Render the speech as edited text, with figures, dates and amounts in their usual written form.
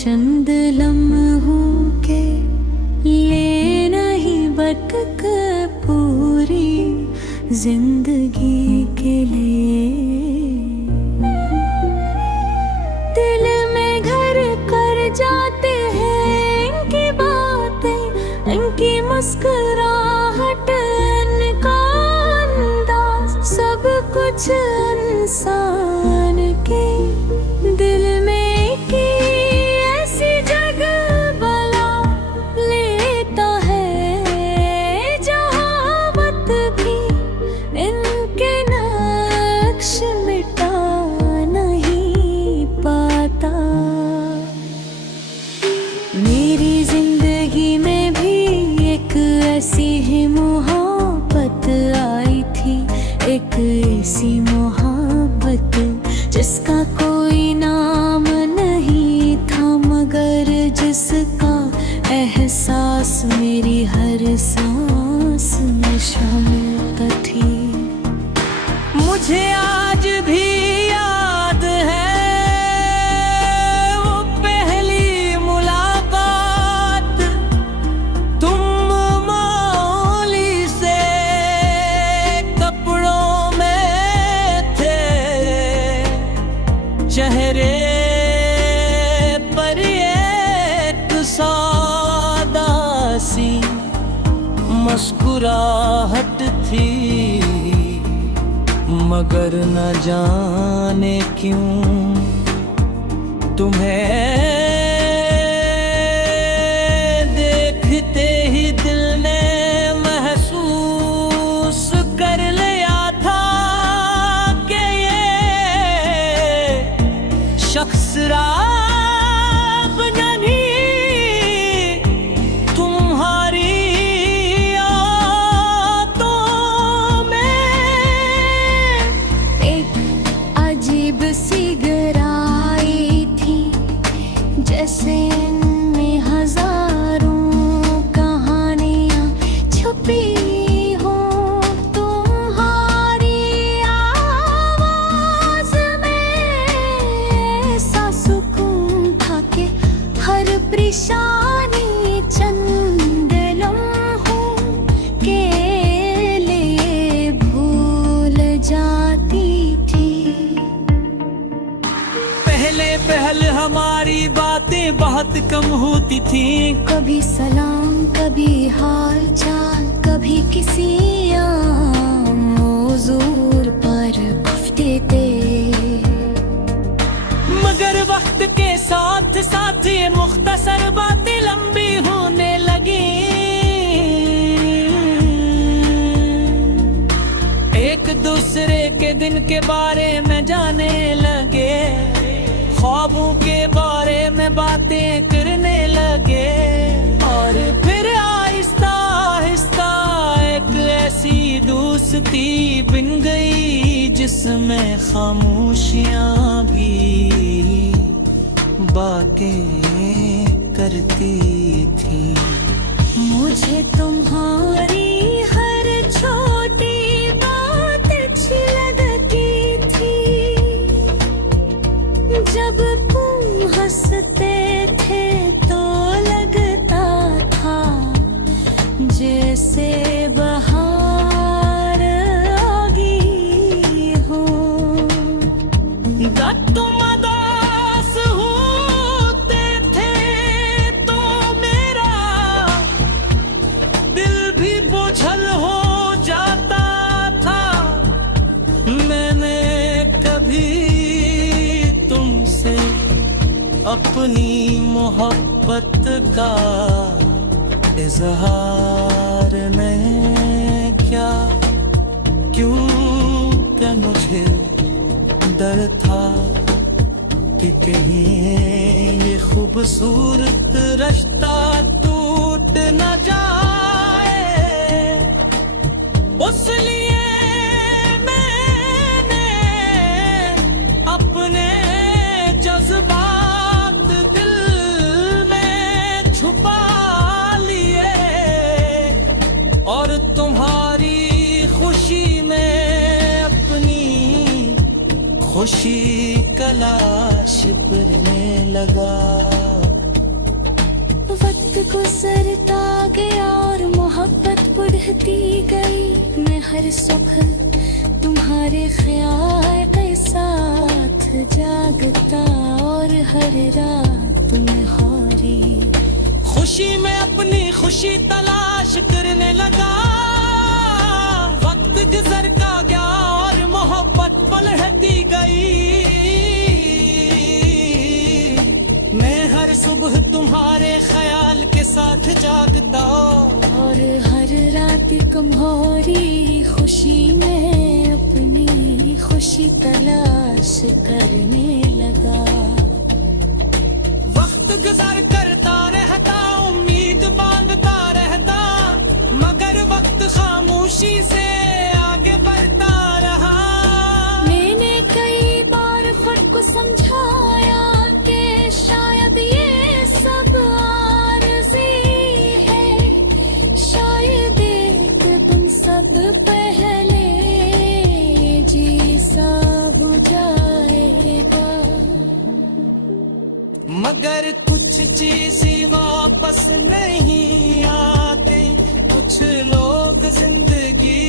चंद लम्हों के लिए नहीं बरकत पूरी जिंदगी के लिए। दिल में घर कर जाते हैं इनकी बातें, इनकी मुस्कुराहट, इनका अंदाज, सब कुछ इंसान के दिल में की ऐसी जगह बला लेता है जहाँ वक्त भी इनके नक्श मिटा नहीं पाता। मेरी जिंदगी में भी एक ऐसी ही मोहब्बत आई थी, एक ऐसी मोहब्बत जिसका कोई नाम नहीं था, मगर जिसका एहसास मेरी हर सांस में शामिल थी। मुझे आज भी याद है वो पहली मुलाकात, तुम मौली से कपड़ों में थे, चेहरे पर एक सादा सी मुस्कुराहट थी, मगर न जाने क्यों तुम्हें देखते ही दिल ने महसूस कर लिया था कि ये शख्स राग नहीं तुम्हारी यादों में। एक अजीब सी गहराई थी, जैसे इनमें हजारों कहानियां छुपी हो, तुम्हारी आवाज में ऐसा सुकून था कि हर परेशानी चंद लम्हों के लिए भूल जाती थी। पहले हमारी बातें बहुत कम होती थी, कभी सलाम, कभी हाल चाल, कभी किसी आम मौजूद पर गुफ्ते, मगर वक्त के साथ साथ ये मुख्तसर बातें लंबी होने लगी। एक दूसरे के दिन के बारे में जाने लगे, ख्वाबों के बारे में बातें करने लगे, और फिर आहिस्ता आहिस्ता एक ऐसी दोस्ती बन गई जिसमें खामोशियां भी बातें करती थी। मुझे तुम्हारी हर छोटी बात अच्छी लगती थी, जब तुम हंसते थे तो लगता था जैसे बहार आ गई हो। तुम उदास होते थे तो मेरा दिल भी बोझल हो जाता था। मैंने कभी तुमसे अपनी मोहब्बत का इजहार नहीं किया, क्योंकि मुझे डर था कि कहीं ये खूबसूरत रिश्ता टूट न जाए। उस लिए मैंने अपने जज्बात दिल में छुपा लिए, और तुम्हारी खुशी में अपनी खुशी कलाश करने लगा। गुजरता गया और मोहब्बत बढ़ती गई। मैं हर सुबह तुम्हारे ख्याल के साथ जागता और हर रात में हारी। खुशी में अपनी खुशी तलाश करने लगा, वक्त गुजर का गया और मोहब्बत बढ़ती गई। मैं हर सुबह तुम्हारे ख्याल के साथ जागता और हर रात कमहोरी खुशी में अपनी खुशी तलाश करने लगा। वक्त गुजर करता रहता, उम्मीद बांधता रहता, मगर वक्त खामोशी से आगे बढ़ता रहा। मैंने कई बार खुद को समझाया कि शायद ये सब आरज़ी है, शायद एक दिन सब पहले जी सा हो जाएगा। मगर कुछ चीज़ें वापस नहीं आते, कुछ लोग जिंदगी